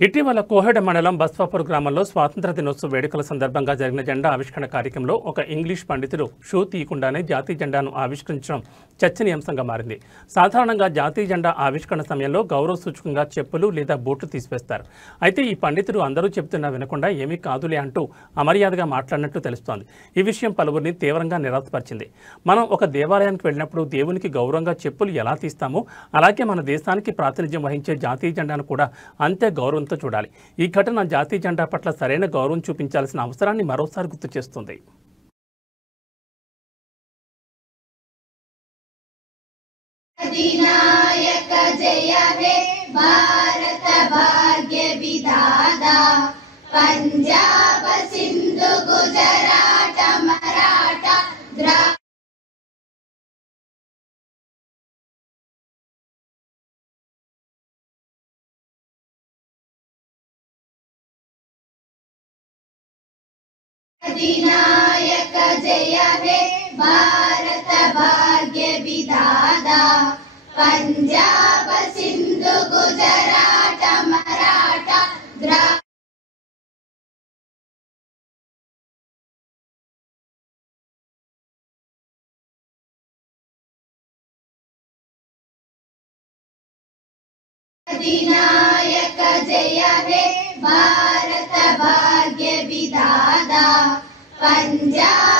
ఇటీవల కోహెడ మండలం బస్వాపూర్ గ్రామంలో స్వాతంత్ర దినోత్సవ వేడుకల సందర్భంగా జరిగిన జెండా ఆవిష్కరణ కార్యక్రమంలో ఒక ఇంగ్లీష్ పండితుడు షూ తీయకుండానే జాతీయ జెండాను ఆవిష్కరించడం చర్చనీయాంశంగా మారింది. సాధారణంగా జాతీయ జెండా ఆవిష్కరణ సమయంలో గౌరవ సూచకంగా చెప్పులు లేదా బూట్లు తీసివేస్తారు. అయితే ఈ పండితుడు అందరూ చెబుతున్నా వినకుండా ఏమీ కాదులే అంటూ అమర్యాదగా మాట్లాడినట్టు తెలుస్తోంది. ఈ విషయం పలువురిని తీవ్రంగా నిరాశపరిచింది. మనం ఒక దేవాలయానికి వెళ్ళినప్పుడు దేవునికి గౌరవంగా చెప్పులు ఎలా తీస్తామో అలాగే మన దేశానికి ప్రాతినిధ్యం వహించే జాతీయ జెండాను కూడా అంతే గౌరవంతో చూడాలి. ఈ ఘటన జాతీయ జెండా పట్ల సరైన గౌరవం చూపించాల్సిన అవసరాన్ని మరోసారి గుర్తు చేస్తుంది. अधिनायक जय हे भारत भाग्य विधाता पंजाब सिंधु गुजरात मराठा अधिनायक जय हे भारत भाग्य विधाता पंजाब सिंधु गुजरात मराठा अधिनायक जय हे भारत भाग्य विधाता पंजाब